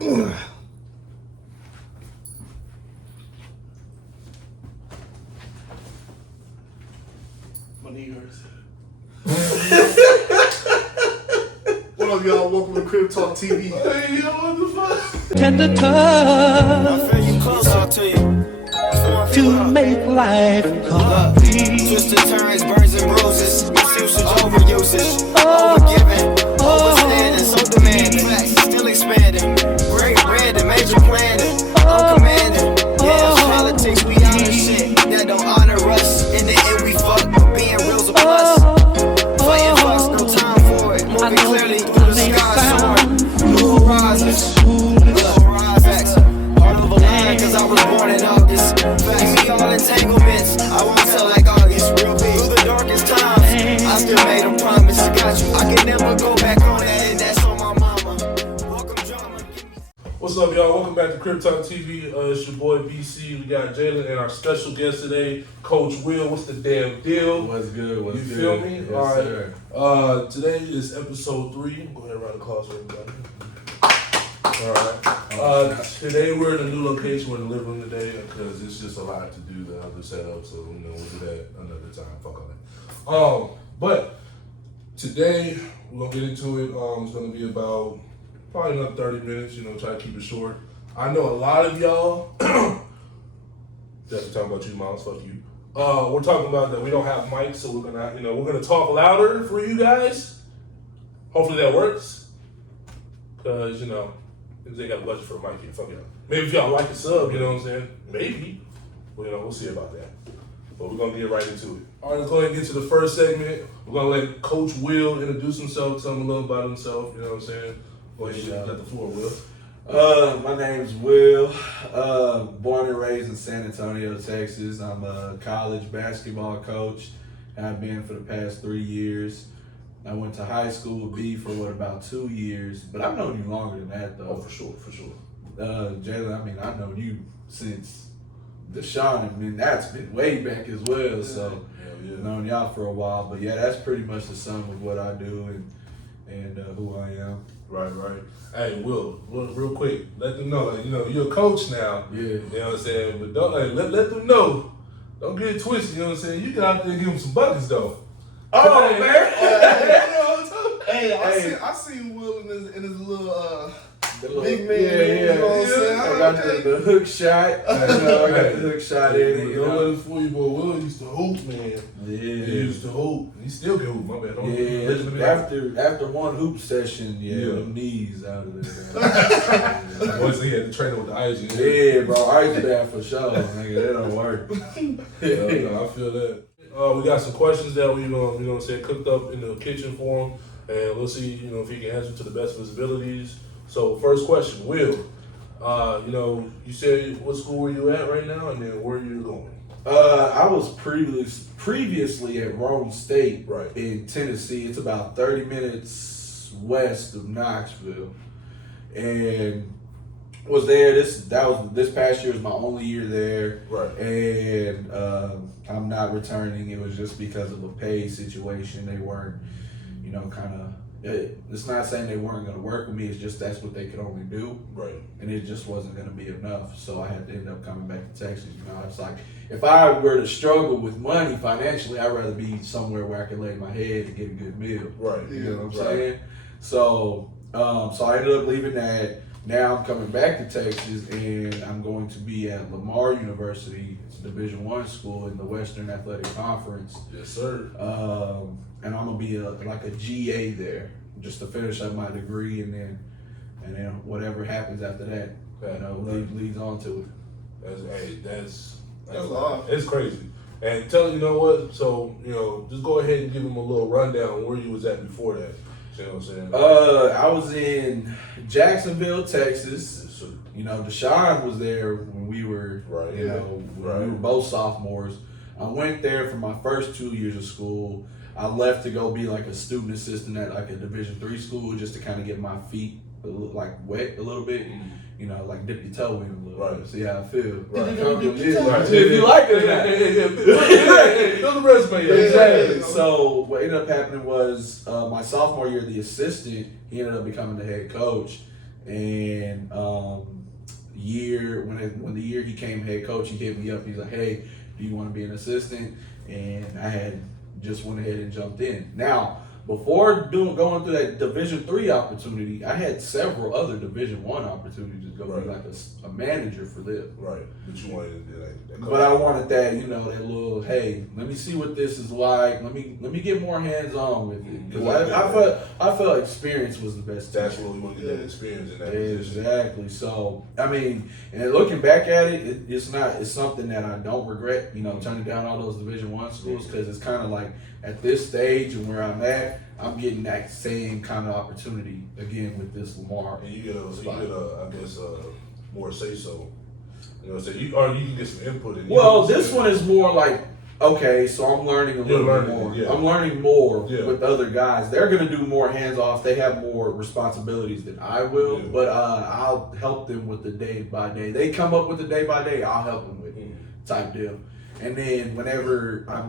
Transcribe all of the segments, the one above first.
My knee hurts. What up, y'all? Welcome to CribTalkTv. Hey, yo, what the fuck? Tender touch I feel you close, I'll tell you. to make life complete. Twists and turns, burns and bruises, misusage, overusage, overgiving, overstanding, so demanding, still expanding, great branding, major planning, commanding. Yeah, politics, we out of shit that don't honor us. In the end, we fuck, being real's a plus. Fighting fucks, no time for it. Moving clearly through the sky, soaring. New horizons, facts. Part of a line, cause I was born in August. Facts, me all entanglements. I won't tell like August, real big. Through the darkest times, I still made a promise. Got you, I can never go back on that, and that's on my mama. Welcome drama. What's up, y'all? Welcome back to CribTalkTV. It's your boy BC. We got Jalen and our special guest today, Coach Will. What's the damn deal? What's good? What's You good? feel me? Yes, All right. sir. Today is episode 3. Go ahead and round the applause for everybody. All right. Today we're in a new location. We're in the living room today because it's just a lot to do the other setup. So we'll do that another time. Fuck all that. But today we're gonna get into it. It's gonna be about probably another 30 minutes. Try to keep it short. I know a lot of y'all. That's talking about you, Miles. Fuck you. We're talking about that we don't have mics, so we're gonna talk louder for you guys. Hopefully that works. Cause they got a budget for a mic here. Fuck y'all. Maybe if y'all like a sub, you know what I'm saying? Maybe. Well, we'll see about that. But we're gonna get right into it. All right, let's go ahead and get to the first segment. We're gonna let Coach Will introduce himself, tell him a little about himself. You know what I'm saying? Go ahead, you got the floor, Will. My name's Will. Born and raised in San Antonio, Texas. I'm a college basketball coach. I've been for the past 3 years. I went to high school with B for about 2 years, but I've known you longer than that though. Oh, for sure. Jalen, I've known you since Deshaun, that's been way back as well. So Yeah. known y'all for a while, but yeah, that's pretty much the sum of what I do and who I am. Right. Hey, Will, real quick, let them know, you're a coach now. Yeah. You know what I'm saying? But don't let them know. Don't get it twisted, you know what I'm saying? You get out there and give them some buckets, though. Oh, Hey, man. Hey, I seen Will in his little Big man. Yeah. You know what I'm saying? I got the hook shot. I got the hook shot in it. Don't let it fool you, boy. Will used to hoop, man. Yeah. He used to hoop. He still can hoop, my bad. Don't Yeah. After one hoop session, them knees out of there. Boys, he had to train with the ice. Yeah, bro. Ice bath for sure. Nigga, that don't work. I feel that. We got some questions that we cooked up in the kitchen for him, and we'll see, if he can answer to the best of his abilities. So, first question, Will. You said what school were you at right now, and then where are you going? I was previously at Rome State, Right. in Tennessee. It's about 30 minutes west of Knoxville, and was there. This past year was my only year there, Right. and I'm not returning. It was just because of a pay situation. They weren't, it's not saying they weren't going to work with me. It's just that's what they could only do. Right. And it just wasn't going to be enough. So I had to end up coming back to Texas. It's like, if I were to struggle with money financially, I'd rather be somewhere where I can lay my head and get a good meal. Right. You know what I'm Right. saying? So I ended up leaving that. Now I'm coming back to Texas, and I'm going to be at Lamar University. It's a Division I school in the Western Athletic Conference. Yes, sir. And I'm gonna be like a GA there, just to finish up my degree, and then whatever happens after that, leads on to it. That's live. It's crazy. And tell you know what? So just go ahead and give him a little rundown where you was at before that. You know what I'm saying? I was in Jacksonville, Texas. Yes, sir. Deshaun was there when we were, Right. we were both sophomores. I went there for my first 2 years of school. I left to go be like a student assistant at like a Division III school just to kind of get my feet wet a little bit. Like dip your toe in a little Right. bit, see how I feel. Right. If you like it, Build the resume. Exactly. So what ended up happening was my sophomore year, the assistant, he ended up becoming the head coach. And when the year he came head coach, he hit me up. He's like, "Hey, do you want to be an assistant?" And I had just went ahead and jumped in. Now, before going through that Division III opportunity, I had several other Division I opportunities to go be like a manager for them. Right, but you wanted to do that. But I wanted that, that little, hey, let me see what this is like. Let me get more hands on with it, because I felt experience was the best. That's what we want to get that experience in that position. Exactly. So I mean, and looking back at it, it's something that I don't regret. Turning down all those Division I schools, because it's kind of like at this stage and where I'm at, I'm getting that same kind of opportunity again with this Lamar. And you get I guess more say so. So you can get some input in. Well, this one is more like, okay, so I'm learning a little bit more. Yeah. I'm learning more with other guys. They're gonna do more hands off. They have more responsibilities than I will, but I'll help them with the day by day. They come up with the day by day, I'll help them with type deal. And then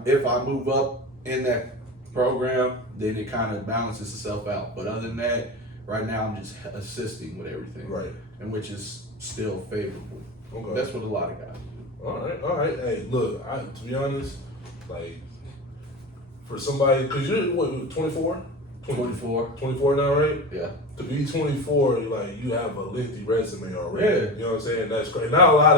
if I move up in that program, then it kind of balances itself out. But other than that, right now I'm just assisting with everything, right? And which is still favorable. Okay. That's what a lot of guys do. All right. Hey, look, to be honest, like for somebody, because you're what, 24? 24 now, right? Yeah. To be 24, like you have a lengthy resume already. Yeah. You know what I'm saying? That's great. Not a lot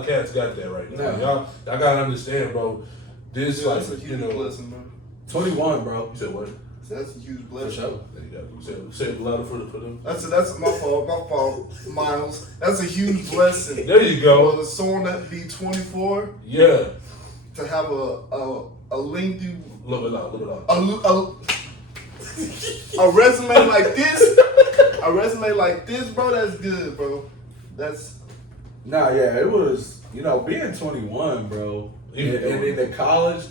of cats got that right now. No. Y'all gotta understand, bro. This that's a huge blessing, man. 21, bro. You said what? That's a huge For blessing. sure. There you go. Say it louder for them. That's my fault, Miles. That's a huge blessing. There you go. For someone that be 24, Yeah. to have a lengthy, Love it out. a resume like this, bro. That's good, bro. That's Nah, yeah, it was, being 21, bro. And in the college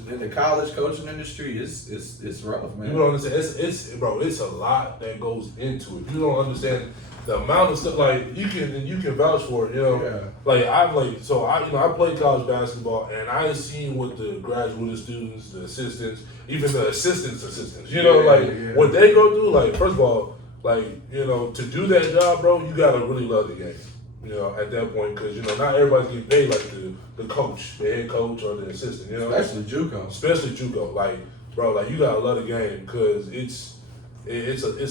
coaching industry, it's rough, man. You don't understand. It's a lot that goes into it. You don't understand the amount of stuff. Like you can vouch for it. Yeah. Like I played college basketball, and I seen what the graduate students, the assistants, even the assistants. What they go through. Like first of all, to do that job, bro, you gotta really love the game. At that point, because not everybody's getting paid like the coach, the head coach, or the assistant. Especially JUCO. Like, bro, you gotta love the game, because it's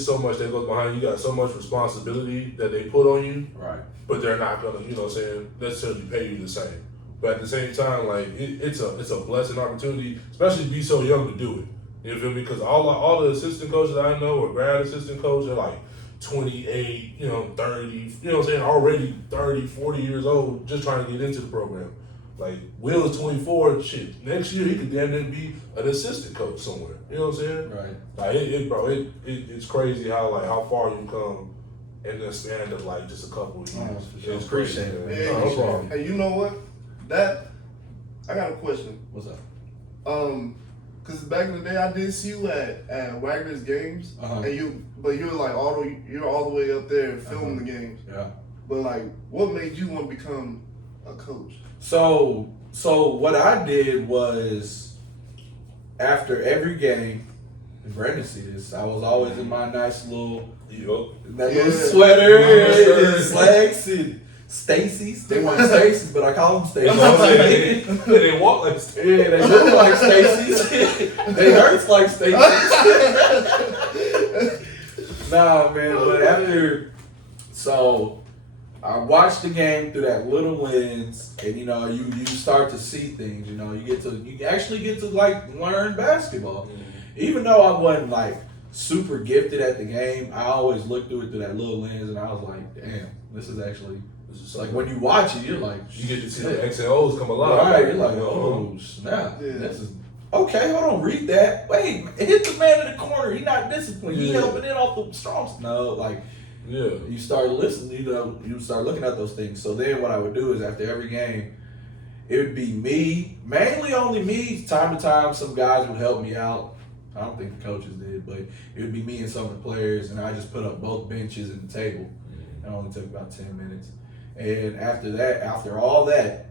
so much that goes behind. You got so much responsibility that they put on you, Right. but they're not gonna, necessarily pay you the same. But at the same time, it's a blessing opportunity, especially to be so young to do it. You feel me? Because all the assistant coaches I know, or grad assistant coaches, they're like 28, 30, already 30, 40 years old, just trying to get into the program. Like, Will is 24, shit, next year he could damn near be an assistant coach somewhere. You know what I'm saying? Right. It's crazy how far you come in the span of just a couple of years. It's crazy. Appreciate it, man. yeah. No problem. And you know what? I got a question. What's up? Because back in the day, I did see you at Wagner's games, and you're like you're all the way up there filming the games. Yeah. But what made you want to become a coach? So what I did was, after every game, and Brandon see this, I was always in my nice little little sweater, slacks, and Stacy's. They weren't Stacy's, but I call them Stacy's. They walk like Stacy's. Yeah, they look like Stacy's. They hurts like Stacy's. Nah, man, but I watched the game through that little lens, and you start to see things. You actually get to learn basketball. Even though I wasn't super gifted at the game, I always looked through it through that little lens, and I was like, damn, this is actually when you watch it, you're like, you get to see the X and O's come alive. Right, you're like, oh snap, this is okay. Hold on, read that. Wait, it hit the man in the corner. He not disciplined. He helping it off the strong. No, you start listening. You start looking at those things. So then, what I would do is after every game, it would be me, mainly only me. Time to time, some guys would help me out. I don't think the coaches did, but it would be me and some of the players, and I just put up both benches and the table. It only took about 10 minutes. And after all that,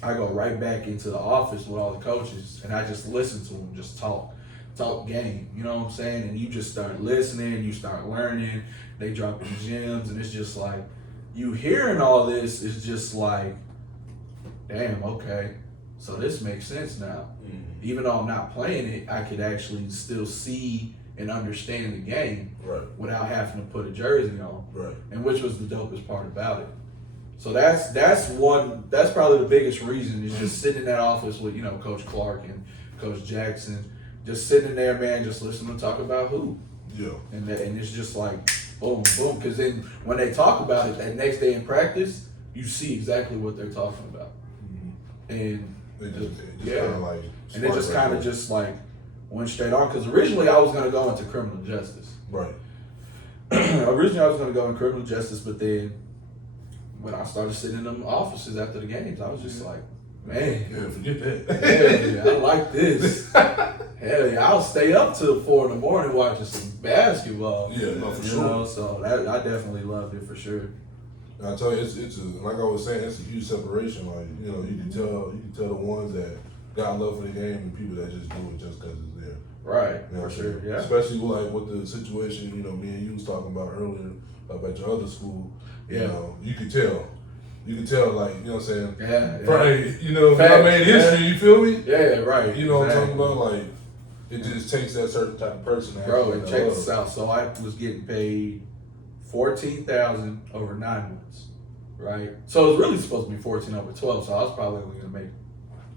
I go right back into the office with all the coaches, and I just listen to them just talk. talk game, you know what I'm saying? And you just start listening, you start learning, they dropping gems, and it's just like, you hearing all this is just like, damn, okay, so this makes sense now. Even though I'm not playing it, I could actually still see and understand the game without having to put a jersey on. And which was the dopest part about it. So that's probably the biggest reason is just sitting in that office with, you know, Coach Clark and Coach Jackson, just sitting there, man, just listening to talk about hoop. Yeah. And it's just like boom, boom. Because then when they talk about it that next day in practice, you see exactly what they're talking about. And it just kind of just like went straight on. Because originally I was gonna go into criminal justice. Originally I was gonna go in criminal justice, but then when I started sitting in them offices after the games, I was just like, man, forget that. Hell yeah, I like this. Hell yeah, I'll stay up till 4 a.m. watching some basketball. Yeah, no, for you sure. know, so I definitely loved it for sure. I tell you, it's like I was saying, it's a huge separation. Like, you know, you can tell the ones that got love for the game and people that just do it just because it's there. Right, you know for sure. Yeah. Especially with the situation, you know, me and you was talking about earlier about your other school. You know, you could tell. You can tell, like, you know what I'm saying? Yeah. Right. You know, I made history, you feel me? Yeah, right. You know what I'm talking about? Like, it just takes that certain type of person. Bro, and check this out. So I was getting paid $14,000 over 9 months, right? So it was really supposed to be 14 over 12. So I was probably only gonna make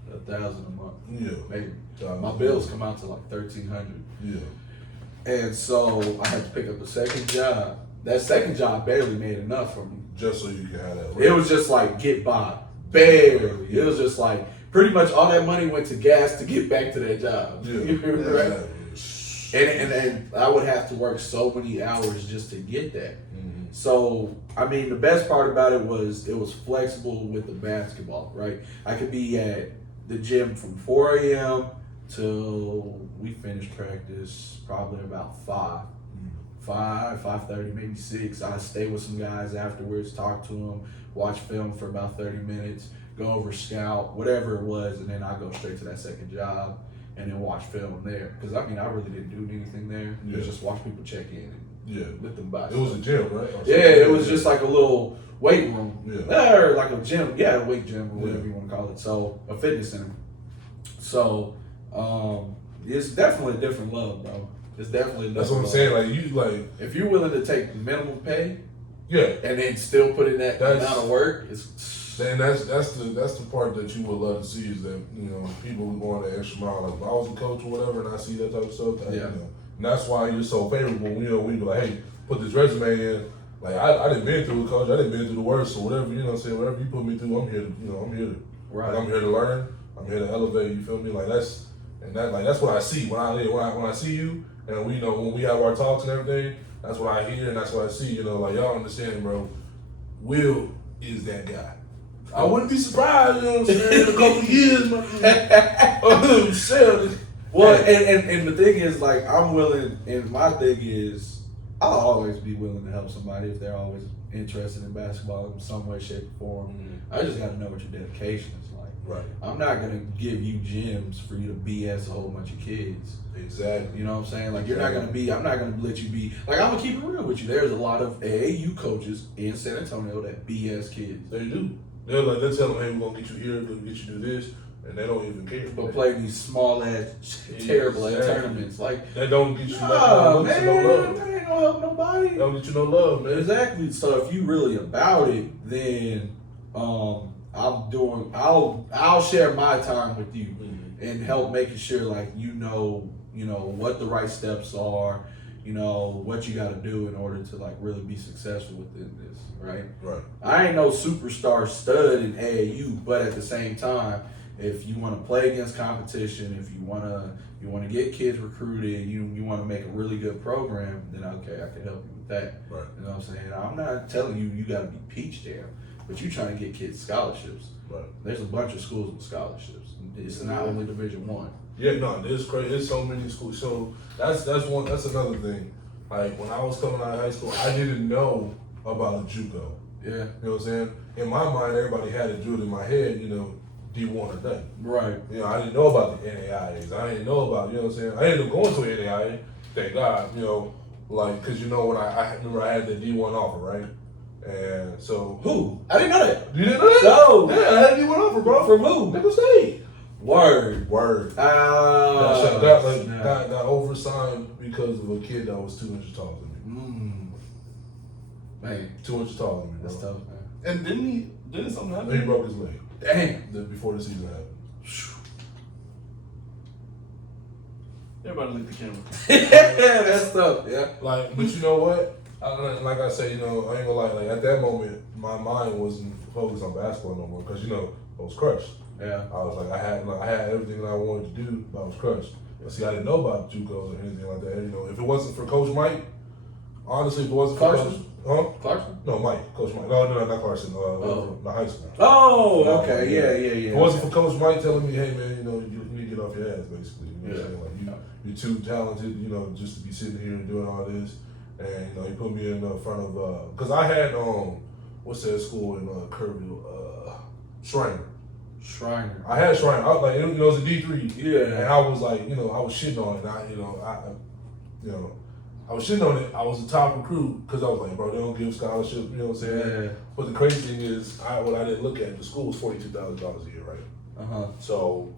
$1,000 a month. Yeah, maybe. My bills come out to like $1,300. Yeah. And so I had to pick up a second job. That second job barely made enough for me. Just so you can have that. It was just like get by, barely. It was just like pretty much all that money went to gas to get back to that job. Yeah. Right? And I would have to work so many hours just to get that. Mm-hmm. So I mean, the best part about it was flexible with the basketball. Right, I could be at the gym from 4 a.m. till we finished practice probably about 5. 5:30, maybe 6. I stay with some guys afterwards, talk to them, watch film for about 30 minutes, go over scout, whatever it was, and then I go straight to that second job and then watch film there. Because I mean, I really didn't do anything there. It was just watch people check in and let them buy. It was a gym, right? Yeah, it was just like a little weight room. Or like a gym, a weight gym or whatever you want to call it. So a fitness center. So it's definitely a different love, bro. It's definitely that's what I'm saying. Like if you're willing to take minimum pay, and then still put in that amount of work, that's the part that you would love to see is that, you know, people going the extra mile. Like if I was a coach or whatever, and I see that type of stuff, you know, and that's why you're so favorable. You know, we be like, hey, put this resume in. Like I didn't been through it, coach. I didn't been through the worst, so whatever, you know what I'm saying. Whatever you put me through, I'm here to, right. I'm here to learn. I'm here to elevate. You feel me? Like that's what I see when I see you. And we know when we have our talks and everything, that's what I hear and that's what I see. You know, like y'all understand, bro. Will is that guy. I wouldn't be surprised, you know what I'm saying, in a couple of years, man. Well, and the thing is, like, I'm willing, and my thing is, I'll always be willing to help somebody if they're always interested in basketball in some way, shape, or form. Mm-hmm. I just got to know what your dedication is like. Right. I'm not gonna give you gyms for you to BS a whole bunch of kids. Exactly. You know what I'm saying? Like I'm not gonna let you be like, I'm gonna keep it real with you. There's a lot of AAU coaches in San Antonio that BS kids. They do. They're tell them, hey, we're gonna get you here, we're gonna get you to do this, and they don't even care. But play these small ass, terrible ass tournaments. Like that don't get you no love. That ain't gonna help nobody. They don't get you no love, man. Exactly. So if you really about it, then I'll share my time with you and help making sure like you know what the right steps are, you know what you got to do in order to like really be successful within this, right? Right. I ain't no superstar stud in AAU, but at the same time, if you want to play against competition, if you want to get kids recruited, you want to make a really good program, then okay, I can help you with that. Right. You know what I'm saying? I'm not telling you got to be Peach Jam. But you trying to get kids scholarships. Right. There's a bunch of schools with scholarships. It's not only Division I. Yeah, no, there's crazy. There's so many schools. So that's another thing. Like when I was coming out of high school, I didn't know about a JUCO. Yeah. You know what I'm saying? In my mind, everybody had a JUCO in my head. You know, D1 or nothing. Right. You know, I didn't know about the NAIAs. I didn't know about, you know what I'm saying? I ended up going to an NAIA, thank God, you know, like, because, you know, when I remember I had the D1 offer, right? And so. Who? I didn't know that. You didn't know that? No. Yeah, I had a D1 offer, bro. From who? Nickel State. Word. Got oversigned because of a kid that was 2 inches taller than me. Man, 2 inches taller than me, bro. that's tough, man. And didn't something happen? He broke his leg. Damn. Before the season happened. Everybody look at the camera. Yeah, that's tough. Yeah. Like, but you know what? Like I say, you know, I ain't gonna lie. Like at that moment, my mind wasn't focused on basketball no more because you know I was crushed. Yeah. I was like, I had everything that I wanted to do, but I was crushed. But see, I didn't know about JUCOs or anything like that. You know, if it wasn't for Coach Mike, honestly, if it wasn't for Carson? Clarkson? No, Mike, Coach Mike. No, not Carson. The high school. Oh, okay. Yeah. If it wasn't for Coach Mike telling me, hey man, you know, you need to get off your ass, basically. You know what I'm saying? Like you're too talented, you know, just to be sitting here and doing all this. And you know, he put me in front of because I had what's that school in Kerrville? Shriner. I had Shriner. I was like, you know, it was a D3. Yeah. And I was like, you know, I was shitting on it. I was shitting on it. I was the top recruit because I was like, bro, they don't give scholarship. You know what I'm saying? Yeah. But the crazy thing is, what I didn't look at, the school was $42,000 a year, right? So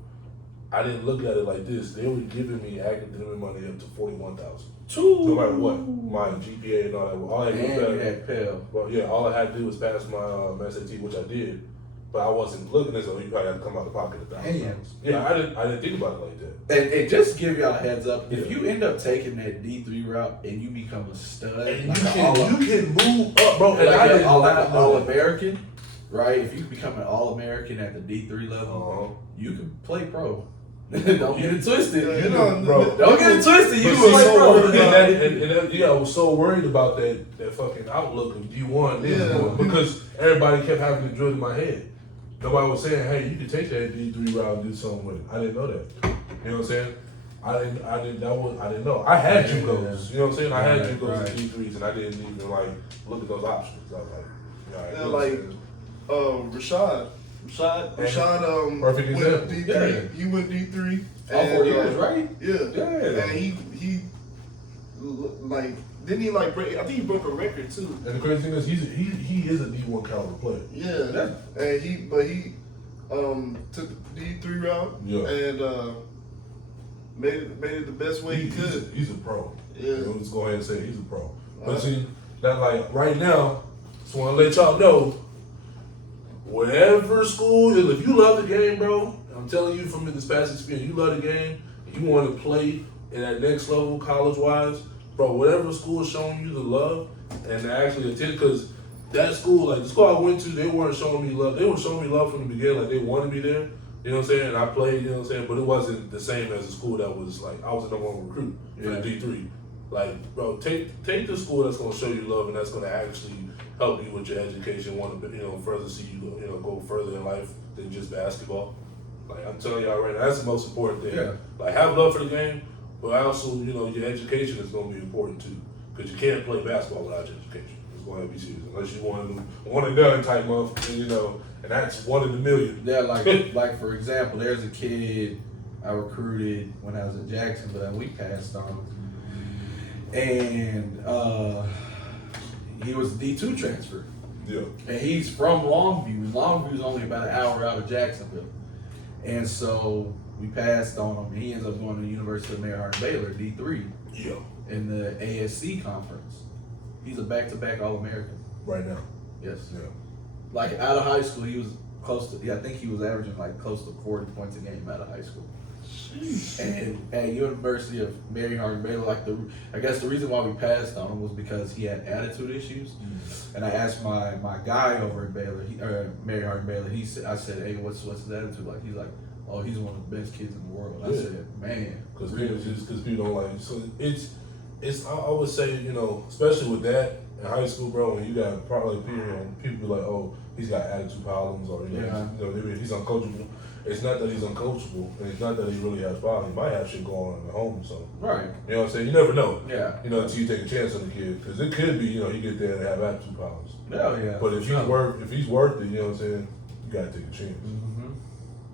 I didn't look at it like this. They were giving me academic money up to $41,000. No matter what, my GPA and all that. All I had to do Well, yeah, all I had to do was pass my SAT, which I did. But I wasn't looking at it, so you probably had to come out of the pocket $1,000. Yeah, I didn't think about it like that. And just to give y'all a heads up, if you end up taking that D3 route and you become a stud, and like you can move up, bro. And like I didn't an All-American, right? If you become an All-American at the D3 level, you can play pro. Don't get it twisted. Yeah, you know, bro. Don't get it twisted. You was play so pro. I was so worried about that fucking outlook of D1 because everybody kept having to drill in my head. Nobody was saying, hey, you can take that D3 route and do something with it. I didn't know that. You know what I'm saying? I didn't know. I had JUCOs. You know what I'm saying? I had JUCOs and D3s, and I didn't even like look at those options. I was like, Rashad Perfect example. D3. Yeah. He went D3. All 4 years, right? Yeah. And he like didn't he like break? I think he broke a record too. And the crazy thing is, he is a D1 caliber player. Yeah. And he took the D3 route. Yeah. And made it the best way he could. He's a pro. Yeah. Let's go ahead and say he's a pro. But see, that like right now, just want to let y'all know, whatever school, if you love the game, bro, I'm telling you from this past experience, you love the game, and you want to play in that next level, college-wise, bro, whatever school is showing you the love and actually attend, because that school, like the school I went to, they weren't showing me love. They were showing me love from the beginning, like they wanted me there. You know what I'm saying? And I played, you know what I'm saying? But it wasn't the same as a school that was like, I was the #1 recruit for the D3. Like, bro, take the school that's gonna show you love and that's gonna actually help you with your education, want to, you know, further see you, you know, go further in life than just basketball. Like I'm telling y'all right now, that's the most important thing. Yeah. Like have love for the game, but also, you know, your education is gonna be important too. Because you can't play basketball without your education. It's gonna be serious. Unless you one and done type of, you know, and that's 1 in a million. Yeah, like for example, there's a kid I recruited when I was at Jackson, but we passed on. And he was a D2 transfer. Yeah. And he's from Longview. Longview's only about an hour out of Jacksonville. And so we passed on him. He ends up going to the University of Mary Hardin-Baylor, D3. Yeah. In the ASC conference. He's a back-to-back All-American. Right now. Yes. Yeah. Like out of high school, he was close to, I think he was averaging like close to 40 points a game out of high school. And at University of Mary Hardin-Baylor, like I guess the reason why we passed on him was because he had attitude issues. Mm-hmm. And I asked my guy over at Baylor, Mary Hardin-Baylor, I said, hey, what's his attitude like? He's like, oh, he's one of the best kids in the world. I said, man, because people don't like. So it's I would say, you know, especially with that in high school, bro, when you got probably people be like, oh, he's got attitude problems, or you know, he's uncoachable. It's not that he's uncoachable, and it's not that he really has problems. He might have shit going on at home, so right. You know what I'm saying? You never know. Yeah. You know, until you take a chance on the kid, because it could be, you know, he get there and have attitude problems. Oh yeah. But if he's worth it, you know what I'm saying? You gotta take a chance. Mm-hmm.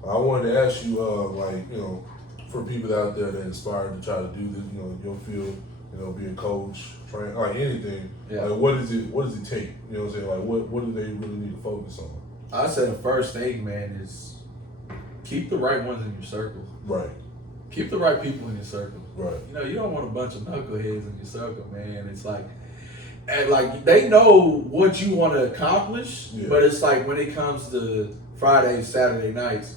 I wanted to ask you, like, you know, for people out there that inspired to try to do this, you know, your field, you know, be a coach, train, like anything. Yeah. Like, what does it take? You know what I'm saying? Like, what do they really need to focus on? I said the first thing, man, is keep the right ones in your circle. Right. Keep the right people in your circle. Right. You know, you don't want a bunch of knuckleheads in your circle, man. It's like, and like they know what you want to accomplish, but it's like when it comes to Friday, Saturday nights,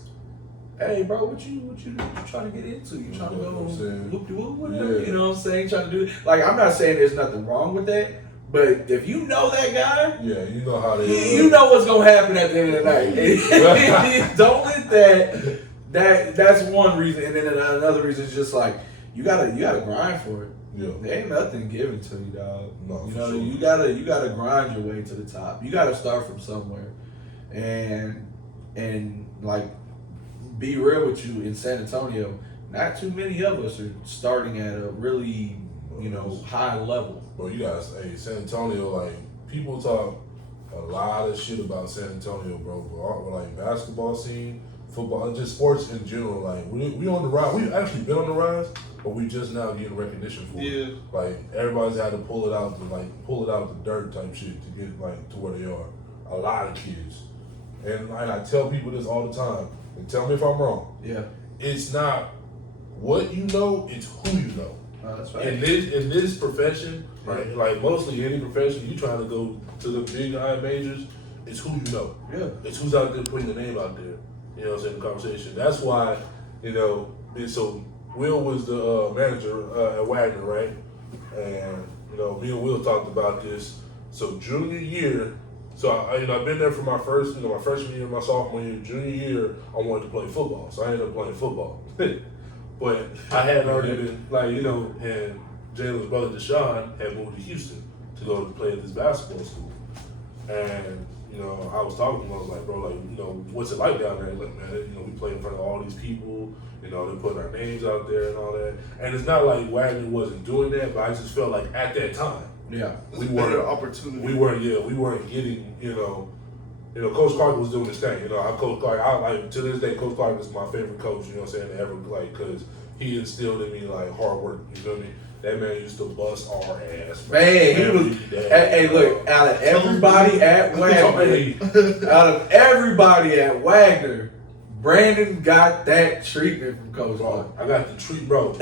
hey, bro, what you trying to get into? You trying to go whoop-de-whoop, whatever? Yeah. You know what I'm saying? Trying to do it. Like, I'm not saying there's nothing wrong with that, but if you know that guy, yeah, you know how they. you know what's gonna happen at the end of the night. Don't let that's one reason, and then another reason is just like you gotta grind for it. Yeah. There ain't nothing given to you, dog. No, you know, sure. you gotta grind your way to the top. You gotta start from somewhere, and like be real with you, in San Antonio, not too many of us are starting at a really, you know, high level. Bro, you guys, hey, San Antonio, like, people talk a lot of shit about San Antonio, bro. But like basketball scene, football, and just sports in general, like, we on the rise. We've actually been on the rise, but we just now getting recognition for it. Like, everybody's had to pull it out the dirt type shit to get, like, to where they are. A lot of kids. And I tell people this all the time, and tell me if I'm wrong. Yeah. It's not what you know, it's who you know. Oh, that's right. In this profession, right, like mostly any profession, you trying to go to the big high majors, it's who you know. Yeah. It's who's out there putting the name out there. You know what I'm saying, the conversation. That's why, you know, so Will was the manager at Wagner, right? And, you know, me and Will talked about this. So junior year, I've been there for my first, my freshman year, my sophomore year, junior year, I wanted to play football. So I ended up playing football. But I had already been, like, you know, and Jalen's brother Deshaun had moved to Houston to go to play at this basketball school. And, you know, I was talking to him, I was like, bro, like, you know, what's it like down there? Like, man, you know, we play in front of all these people, you know, they're putting our names out there and all that. And it's not like Wagner wasn't doing that, but I just felt like at that time, Yeah. we weren't opportunity. We weren't getting, you know, Coach Clark was doing his thing. You know, Coach Clark, to this day, Coach Clark is my favorite coach, you know what I'm saying, ever, like, because he instilled in me, like, hard work, you feel me? That man used to bust our ass. Man, he was, hey, look, out of everybody at Wagner, Brandon got that treatment from Coach Clark. I got the treat, bro.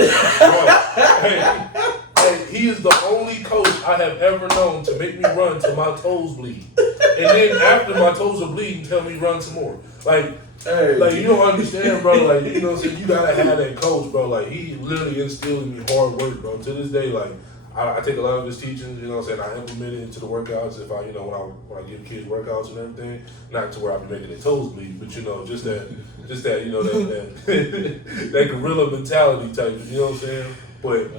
Hey, he is the only coach I have ever known to make me run till my toes bleed. And then after my toes are bleeding, tell me run some more. Like, like, you don't understand, bro. Like, you know what I'm saying? You gotta have that coach, bro. Like, he literally instilled in me hard work, bro. To this day, like, I take a lot of his teachings, you know what I'm saying? I implement it into the workouts if when I give kids workouts and everything. Not to where I be making their toes bleed, but, you know, just that, you know, that gorilla mentality type, you know what I'm saying? But,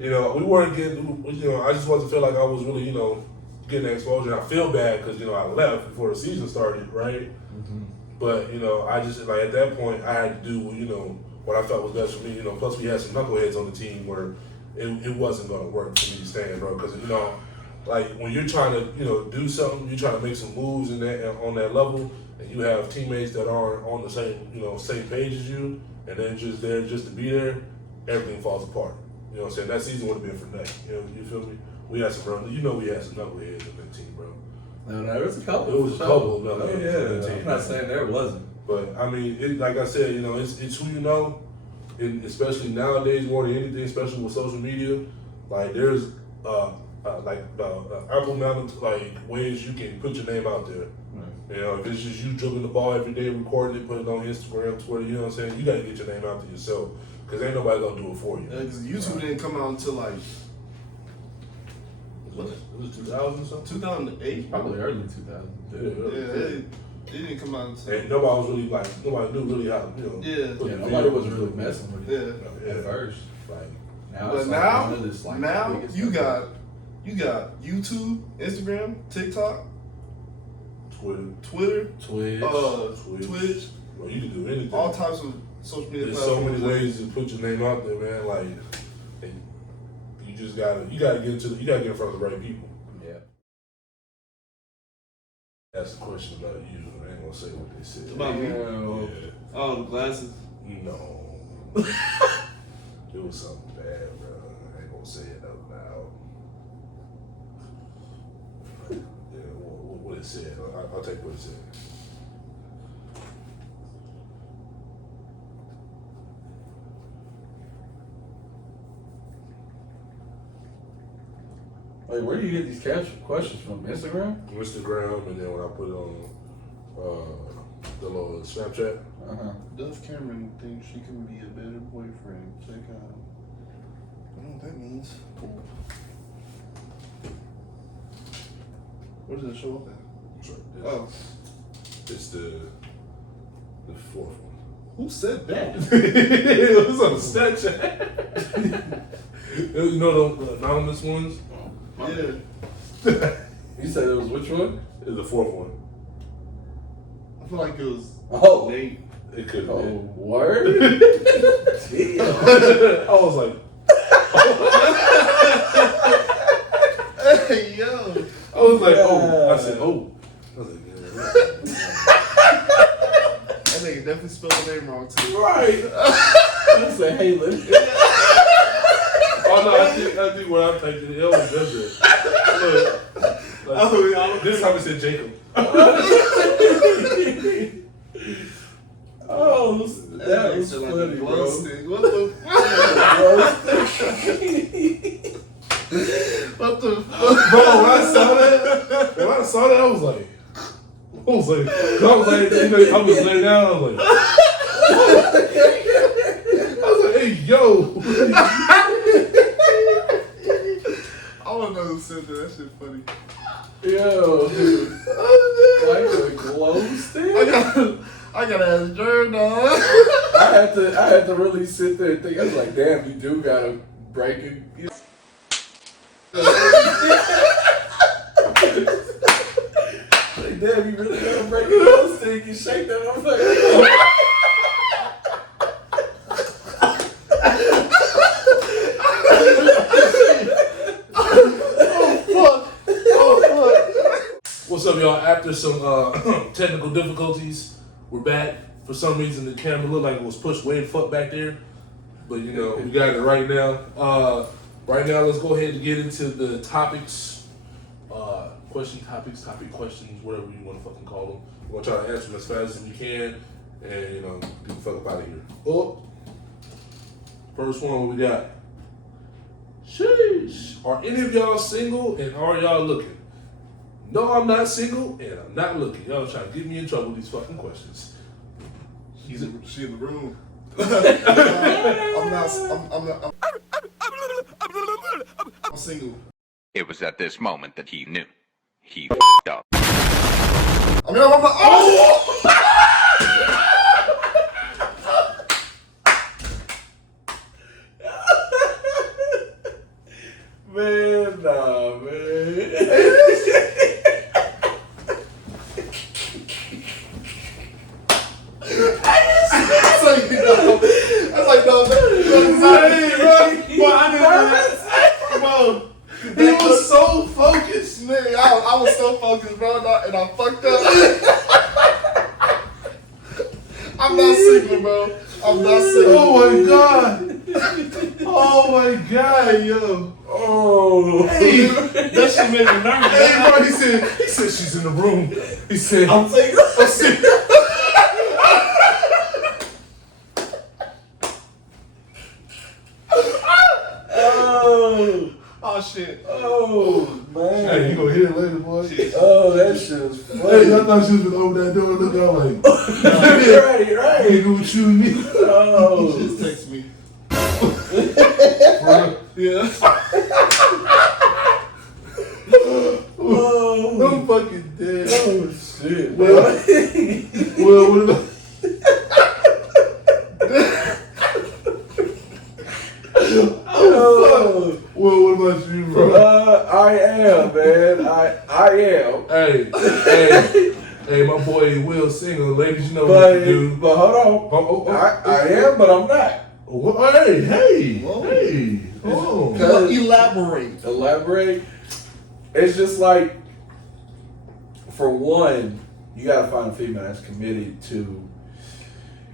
you know, we weren't getting, you know, I just wasn't feel like I was really, you know, getting that exposure. And I feel bad because, you know, I left before the season started, right? Mm-hmm. But, you know, I just, like, at that point, I had to do, you know, what I felt was best for me. You know, plus we had some knuckleheads on the team where it wasn't going to work for me to stand, bro. Because, you know, like, when you're trying to, you know, do something, you're trying to make some moves on that level, and you have teammates that aren't on the same, you know, same page as you, and they're just there just to be there, everything falls apart. You know what I'm saying? That season would have been for nothing. You know, you feel me? We had some knuckleheads on that team, bro. No, there was a couple. It was a couple of knuckleheads on that team. I'm not saying there wasn't. But, I mean, like I said, you know, it's who you know, and especially nowadays more than anything, especially with social media, like, there's, ample amount of, like, ways you can put your name out there. Right. You know, if it's just you dribbling the ball every day, recording it, putting it on Instagram, Twitter, you know what I'm saying? You got to get your name out there yourself, because ain't nobody going to do it for you. Because YouTube didn't come out until, like, it was 2000 or something? 2008? Probably early 2000. It didn't come out until... And nobody knew really how, you know. Yeah. Nobody was really messing with it at first. Like, now you got YouTube, Instagram, TikTok, Twitter, Twitch. Bro, you can do anything. all types of social media There's so platforms. many ways to put your name out there, man. Like, you gotta get in front of the right people. Ask a question about you. I ain't gonna say what they said. About me? Yeah. Oh, the glasses. No. It was something bad, bro. I ain't gonna say it out loud. Yeah, what it said. I'll take what it said. Wait, where do you get these questions from? Instagram? Instagram, and then when I put it on the little Snapchat. Dove Cameron thinks she can be a better boyfriend. Check out. I don't know what that means. Cool. What does it show up at? Oh. It's the fourth one. Who said that? It was on Snapchat. You know the anonymous ones? Yeah. You said it was which one? It's the fourth one. I feel like it was Oh. Nate. It could have Oh, been. word? Damn. I was like, Hey, yo. oh. I said, oh. I was like, yeah. That nigga definitely spelled the name wrong, too. Right. I said, hey, Lynn. Oh no, I think what I'm thinking, it was just this time it said Jacob. Oh, that was Like funny, a bro. glow stick. What the What the fuck? Bro, when I saw that, I was like, you know, I was laying down, I was like, hey, yo. I don't know who said that. That shit funny. Yo, dude. Like a glow stick? I gotta ask Jordan. I had to really sit there and think. I was like, damn, you do gotta break it. Like, damn, you really gotta break a glow stick and shake that. I'm like, What's up, y'all? After some technical difficulties, we're back. For some reason, the camera looked like it was pushed way the fuck back there. But, you know, we got it right now. Right now, let's go ahead and get into the topics. Topic questions, whatever you want to fucking call them. We're going to try to answer them as fast as we can. And, you know, get the fuck up out of here. Oh. First one, what we got? Sheesh. Are any of y'all single and are y'all looking? No, I'm not single and I'm not looking. Y'all trying to get me in trouble with these fucking questions. She in the room. I'm single. It was at this moment that he knew. He f***ed up. I'm like, oh! man, nah, man. That's like, no, he was so focused, nigga. I was so focused, bro, and I fucked up. I'm not single, bro. I'm not single. Oh my god! Oh my god, yo! Oh! Hey, That shit made me nervous. hey, bro, he said she's in the room. He said, I'm single. I'm single. Oh shit. Oh, man. Hey, you gonna hear it later, boy? Oh, that shit was funny. Hey, I thought she was over that door looking out like, right. nigga, what you need? Oh. Just text me. Yeah. Oh, I'm fucking dead. oh shit. Well, what about? Oh. Well, what about you, bro? I am, man. I am. Hey, my boy Will single. Ladies, you know But, what to do. but hold on. I am, but I'm not. Hey. Oh. Elaborate. Elaborate. It's just like, for one, you gotta find a female that's committed to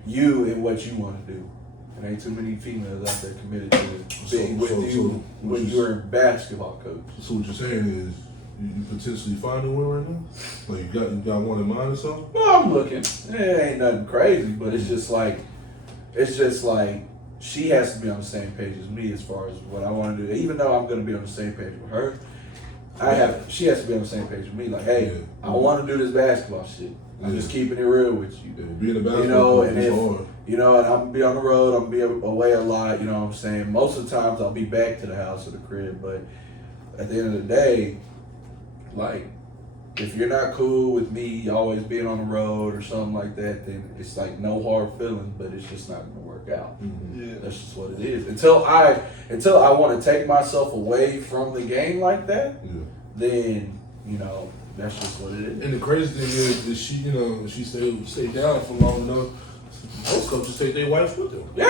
you and what you want to do. And ain't too many females out there committed to being with you when you're a basketball coach. So what you're saying is you potentially finding one right now? Like you got one in mind or something? Well, I'm looking. It ain't nothing crazy, but it's just like she has to be on the same page as me as far as what I want to do. Even though I'm going to be on the same page with her, she has to be on the same page with me. Like, hey, I want to do this basketball shit. I'm just keeping it real with you. Yeah, being a basketball coach is hard. And I'm going to be on the road, I'm going to be away a lot, you know what I'm saying? Most of the times I'll be back to the house or the crib, but at the end of the day, like, if you're not cool with me always being on the road or something like that, then it's like no hard feelings, but it's just not going to work out. Mm-hmm. Yeah. That's just what it is. Until I want to take myself away from the game like that, then, that's just what it is. And the crazy thing is that she stayed down for long enough. Most coaches take their wives with them. Yeah.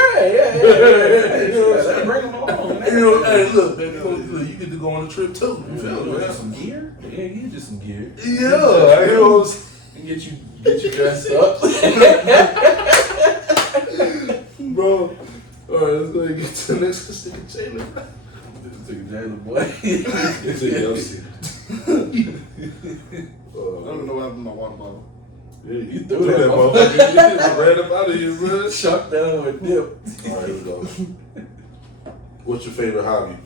Bring them along. Hey, look, baby, you get to go on a trip too. You feel me? Some gear? Yeah, you get some gear. Yeah, And get you dressed up. Bro. All right, let's go ahead and get to the next stick of Jalen. Stick of Jalen, boy. It's a DLC. I don't know what happened to my water bottle. Yeah, you threw that that motherfucker. You ran up out of here, bro. Chuck down with dip. All right, here we go. What's your favorite hobby?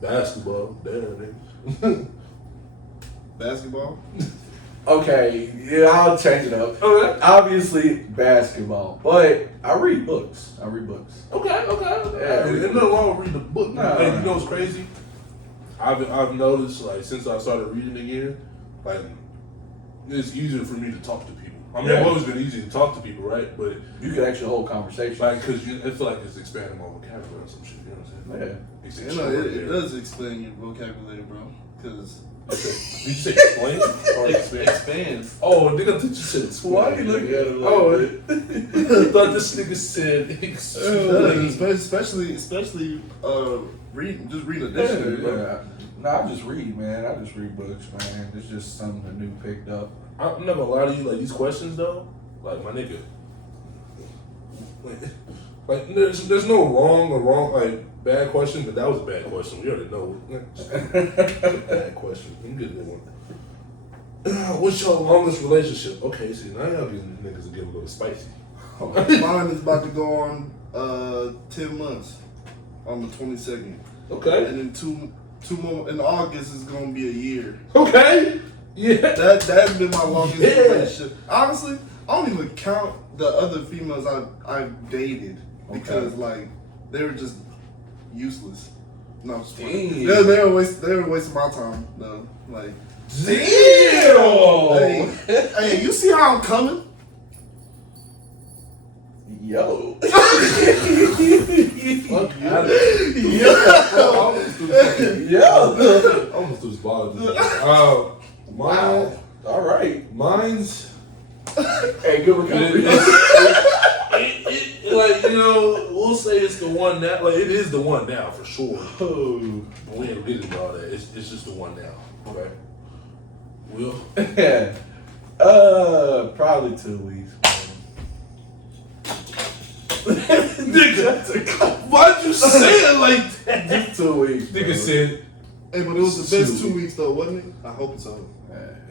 Basketball. Damn, nigga. Basketball? Okay, yeah, I'll change it up. Okay. Obviously, basketball, but I read books. Okay. Yeah, There's nothing wrong with reading a book. Nah. Hey, you know what's crazy? I've noticed, like, since I started reading again, like, it's easier for me to talk to people. I mean, I've always been easy to talk to people, right? But You can actually hold conversation. like, because I feel like it's expanding my vocabulary or some shit. You know what I'm saying? Yeah. It's It does explain your vocabulary, bro. Because Did you say explain or expand? expand. Oh, nigga, I thought you said explain. Why you looking at it like Oh, that? I thought this nigga said explain. Especially reading a dictionary, bro. Yeah. No, I just read, man. I just read books, man. It's just something new picked up. I'm not gonna lie to you, like, these questions, though, like, my nigga, like there's no wrong, bad question, but that was a bad question. We already know. It's a bad question. You get a good one. What's your longest relationship? Okay, see, now y'all getting niggas to get a little spicy. Mine is about to go on 10 months on the 22nd. Okay. And then two more in August is gonna be a year. Okay. Yeah. That's been my longest Yeah. relationship. Honestly, I don't even count the other females I've dated because like they were just useless. No, I'm just playing. Damn. They were wasting my time though. Like, Damn! hey, you see how I'm coming? Yo. Fuck you. Yo. Almost threw this ball. Wow. All right. Mine's. Hey, good recovery. Like, we'll say it's the one now. Like, it is the one now for sure. Oh. But we ain't getting all that. It's just the one now. Okay. Will? Probably 2 weeks. Nigga, why'd you say it like that? Just 2 weeks. Nigga said. Hey, but it was the best 2 weeks though, wasn't it? I hope so. That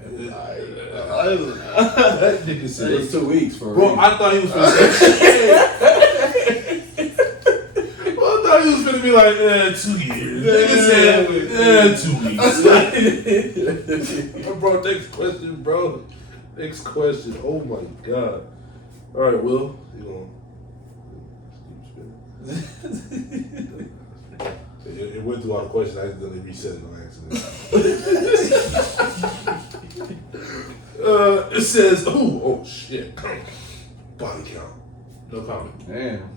nigga said. It's 2 weeks for Bro, me. I thought he was gonna say. Well, I thought he was gonna be like, 2 years. Nigga said, 2 weeks. Bro, next question, bro. Next question. Oh my god. All right, Will, you gonna keep spinning? It went through all the questions. I accidentally reset it on accident. It says, oh shit. Body count. No comment. Damn.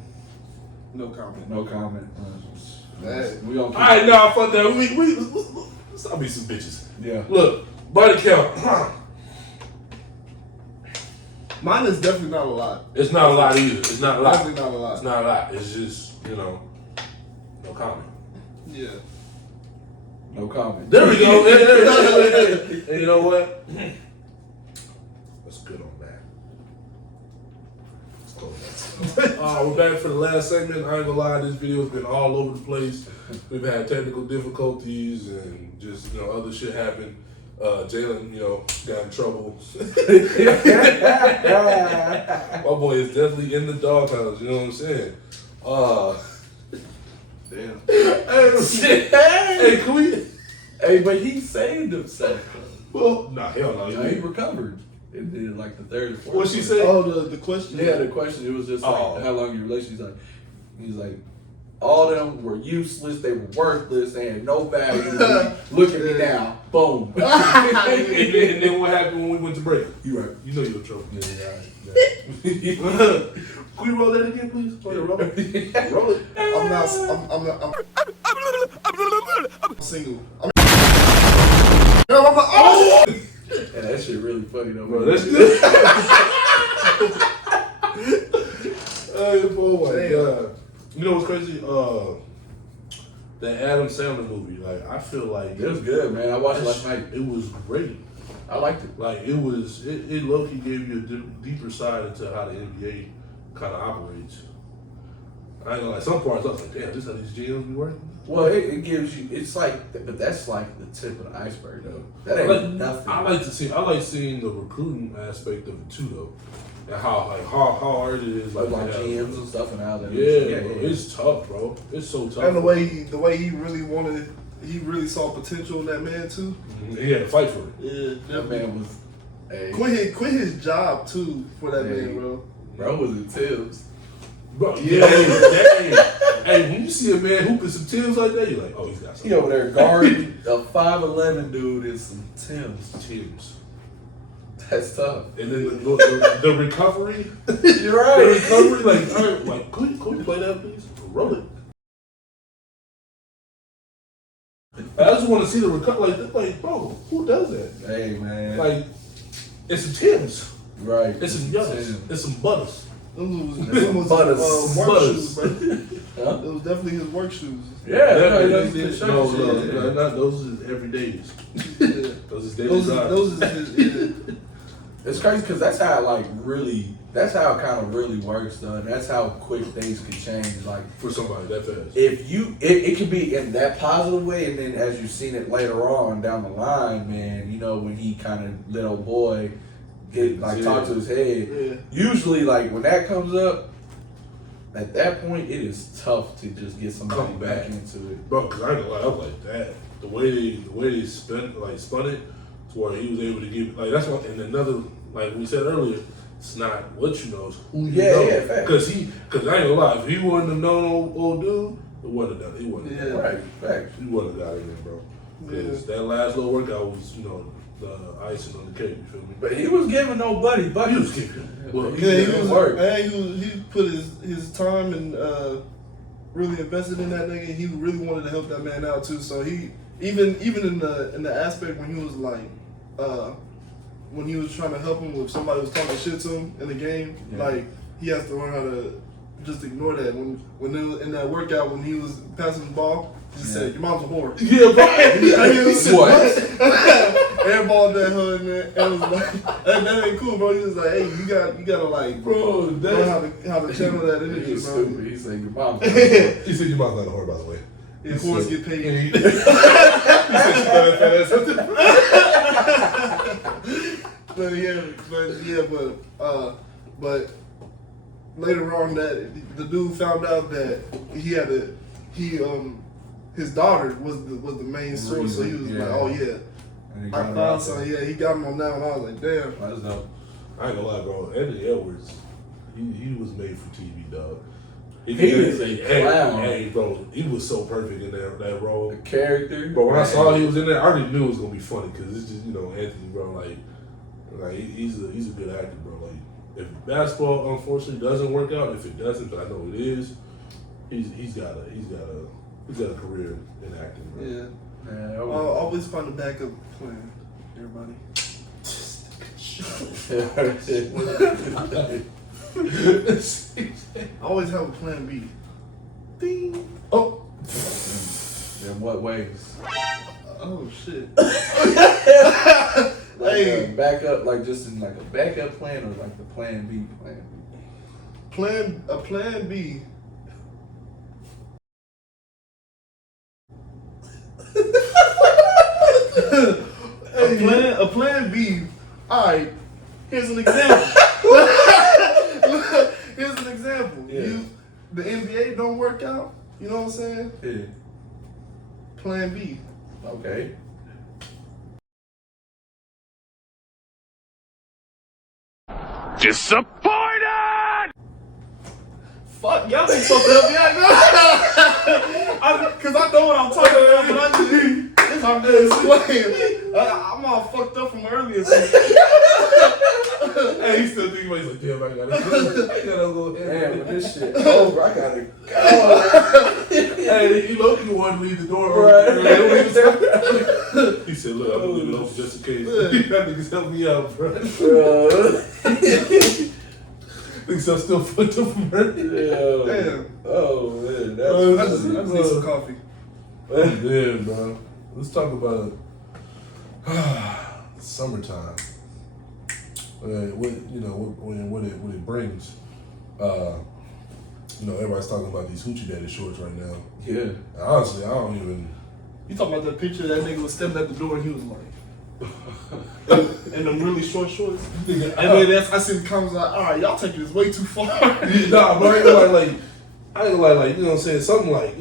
No comment. No comment. Hey. We gonna keep. Alright, nah, fuck that. Let's not be some bitches. Yeah. Look, body count. Mine is definitely not a lot. It's not a lot either. It's not a lot. Definitely not a lot. It's not a lot. It's just, no comment. Yeah. No comment. There we go. And you know what? That's good on that. Let's close that. We're back for the last segment. I ain't gonna lie, this video has been all over the place. We've had technical difficulties and just, other shit happened. Jalen, got in trouble. My boy is definitely in the doghouse, you know what I'm saying? Damn. Hey, can we? Hey, but he saved himself. Well, nah, hell no. No, he recovered. It did like the third or fourth. What she said? Oh, the question? Yeah, the question, it was just like, how long your relationship? He's like, all of them were useless, they were worthless, they had no value. Look at me now. Boom. and then what happened when we went to break? You right. You know you're in trouble. Yeah. Can we roll that again, please? Oh, yeah, roll it. Roll it. I'm single. Oh! Yeah, that shit really funny though, Bro, bro. that's good. Oh my god. You know what's crazy? That Adam Sandler movie. Like, I feel like It was good, man. I watched it last night. It was great. I liked it. Like, it low-key gave you a deeper side into how the NBA kind of operates. I ain't gonna lie, some parts I was like, damn, this how these GMs be working? Well, it gives you, it's like, but that's like the tip of the iceberg though. That ain't nothing. I like seeing the recruiting aspect of it too, though. And how hard it is. Like GMs and stuff and how that Yeah, bro, it's tough, bro. It's so tough. And the way he really saw potential in that man too. Mm-hmm. He had to fight for it. Yeah, That man was, hey, quit his job too for that man, bro. bro was in Tibbs. Bro, yeah, hey, when you see a man hooping some Timbs like that, you're like, oh, he's got something. He over there guarding a 5'11" dude in some Timbs. That's tough. And then the recovery. You're right. The recovery, all right, could we play that, please? Roll it. I just want to see the recovery. Like, bro, who does that? Hey, man. Like, it's some Timbs. Right. It's some Yucks. It's some Butters. Them was Butters. work Butters. shoes, bro. Huh? It was definitely his work shoes. Yeah, No, not those is everydays. Those is daily drive. Those is his. It's crazy because that's how it kind of really works, though. And that's how quick things can change. Like, For somebody that fast. if you, it can be in that positive way, and then as you've seen it later on down the line, man, when he kind of let old boy talk to his head. Yeah. Usually, like when that comes up, at that point, it is tough to just get somebody Come back. into it. Bro, because I ain't gonna lie, I was like that. The way they spun it to where he was able to give, that's what, and another, like we said earlier, it's not what you know, it's who you know. Yeah, fact. Because I ain't gonna lie, if he wouldn't have known old dude, it wouldn't have done it. He wouldn't have done it. Right, fact. He wouldn't have got in there, bro. Because that last little workout was, the icing on the cake, you feel me? But he was giving nobody, but He was giving. Well, Yeah, he he work. put his time and really invested in that nigga. He really wanted to help that man out too. So he even in the aspect when he was like when he was trying to help him with somebody was talking shit to him in the game, like he has to learn how to just ignore that. When they was in that workout when he was passing the ball, he just said, "Your mom's a whore." Yeah, bro. He said, What? Airballed that hood, man. And was like, that ain't cool, bro. He was like, hey, you gotta like, Bro, learn that's... how to channel that energy, He's bro. stupid. He said your mom. He said your mom's not a whore, by the way. Yeah, whores get paid. He said she better fat ass something. But later on that the dude found out that his daughter was the main source, so he was like, oh yeah, I found something. Yeah, he got him on that one. I was like, damn. That's dope. I ain't gonna lie, bro. Anthony Edwards, he was made for TV, dog. He is a clown. Hey, bro, he was so perfect in that role. The character. Bro, when I saw he was in there, I already knew it was gonna be funny because it's just Anthony, bro. Like he's a good actor, bro. Like if basketball unfortunately doesn't work out, if it doesn't, but I know it is, he's got a career in acting, bro. Yeah. Man, Always find a backup plan, everybody. Always have a plan B. Ding. Oh. In what ways? Oh shit. Like Hey. backup, like just in like a backup plan or like the plan B plan? Plan B. A plan B. All right. Here's an example. Here's an example. Yeah. The NBA don't work out. You know what I'm saying? Yeah. Plan B. Okay. Disappointed! Fuck, y'all ain't supposed to help me out. Cause I know what I'm talking about, but I'm just explaining. I'm all fucked up from earlier. Hey, he's still thinking about it. He's like, damn, I gotta go. Damn, with this shit over, I gotta go. Hey, you know you want to leave the door open. Right. He said, look, I'm gonna leave it open just in case. That niggas help me out, bro. Niggas I'm still fucked up from earlier. Damn. Oh man, I just need some coffee. Yeah, bro. Let's talk about summertime. What it brings. Everybody's talking about these hoochie daddy shorts right now. Yeah. Honestly, I don't even. You talking about that picture that nigga was standing at the door and he was like, in them really short shorts. And then I see the comments like, all right, y'all taking this way too far. Nah, bro, I ain't like, you know what I'm saying? Something like,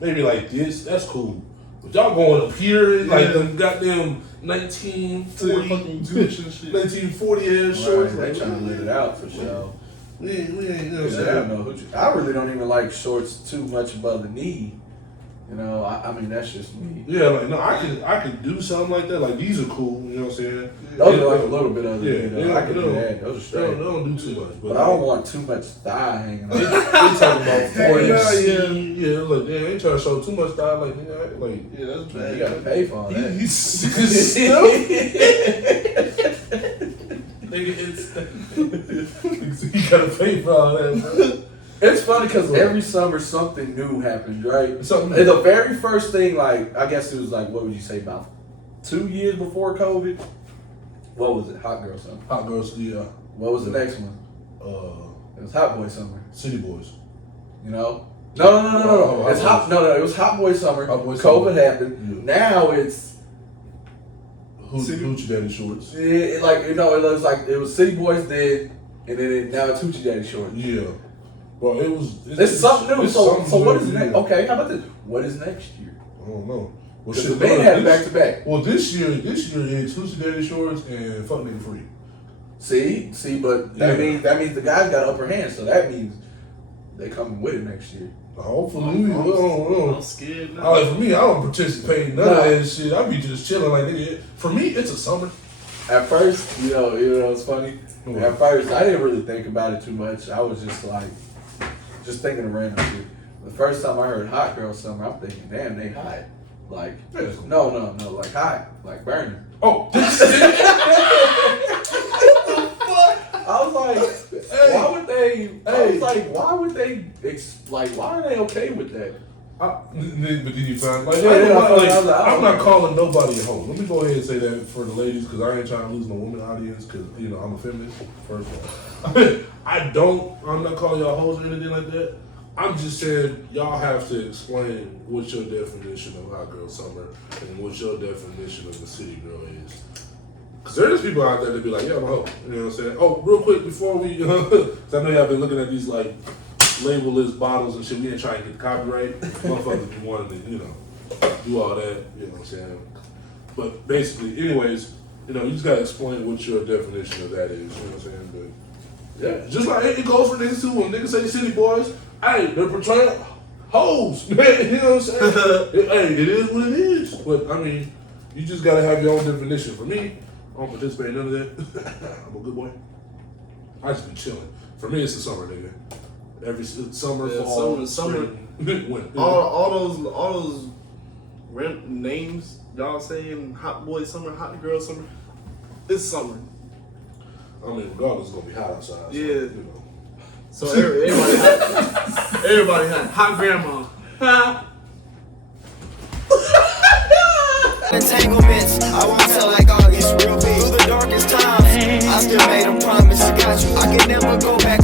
maybe like this, that's cool. But y'all going up here, like them goddamn 1940 ass shorts. They Like, trying to let it out for sure. We ain't, you know what I'm I don't saying? know. I really don't even like shorts too much above the knee. I mean, that's just me. Yeah, like, no, I can do something like that. Like, these are cool, you know what I'm saying? Those are like a little bit of the Yeah, knee, though. I can do that. Those are They straight. don't do too much. But I don't want too much thigh hanging They out. talking about 40. Yeah. Yeah, like, they ain't trying to show too much thigh. Like, Yeah, that's bad. You gotta pay for all that. You gotta pay for all that, bro. It's funny because every summer something new happens, right? And Something. the very first thing, like, I guess it was like, what would you say, about 2 years before COVID? What was it? Hot Girl Summer. Hot girls, yeah. What was the next one? It was Hot Boy Summer. City boys. No. Oh, It's hot. No, it was Hot Boy Summer. Hot Boy COVID Summer. happened. Yeah. Now it's Hoochie daddy shorts. it was City Boys then, and then now it's Hoochie Daddy Shorts. Yeah. Well, It's something new. it's So something what new, is next? yeah. Okay, how about this? What is next year? I don't know. Well, Because the men had it back to back. Well, this year it's Hoochie daddy shorts and fuck nigga free. See, but that Yeah. means the guys got upper hand, so that means they coming with it next year. Hopefully, I don't know. I'm scared I now. like for me, I don't participate in none of that shit. I be just chilling like nigga. For me, it's a summer. At first, you know, it's funny. What? At first, I didn't really think about it too much. I was just thinking of random shit. The first time I heard Hot Girl Summer, I'm thinking, damn, they hot. Like, Yes. no, like hot, like burning. Oh, I was like, why would they? I was like, why would they? Why are they okay with that? but then you find like, Yeah, I I'm don't not know. calling nobody a hoe. Let me go ahead and say that for the ladies, because I ain't trying to lose no woman audience, because I'm a feminist. First of all, I'm not calling y'all hoes or anything like that. I'm just saying y'all have to explain what your definition of hot girl summer and what your definition of the city girl is. Because there's people out there that be like, yeah, I'm a hoe. You know what I'm saying? Oh, real quick before we, because I know y'all been looking at these like label-less bottles and shit. We ain't trying to get copyright. Motherfuckers be wanting to, do all that. You know what I'm saying? But basically, anyways, you just gotta explain what your definition of that is. You know what I'm saying? But yeah, just like it goes for niggas too. When niggas say city boys, hey, they're portraying hoes, man. You know what I'm saying? Hey, it is what it is. But I mean, you just gotta have your own definition. For me, I don't participate in none of that. I'm a good boy. I just be chilling. For me, it's the summer, nigga. Every summer, Yeah, fall, summer. spring, winter. All those names y'all saying, Hot Boy Summer, Hot Girl Summer. It's summer. I mean, regardless, it's gonna be hot outside. So, Yeah. So everybody hot. Everybody hot. Hot grandma. Ha. I won't tell like August, real big. Through the darkest times, I still made a promise. I got you. I can never go back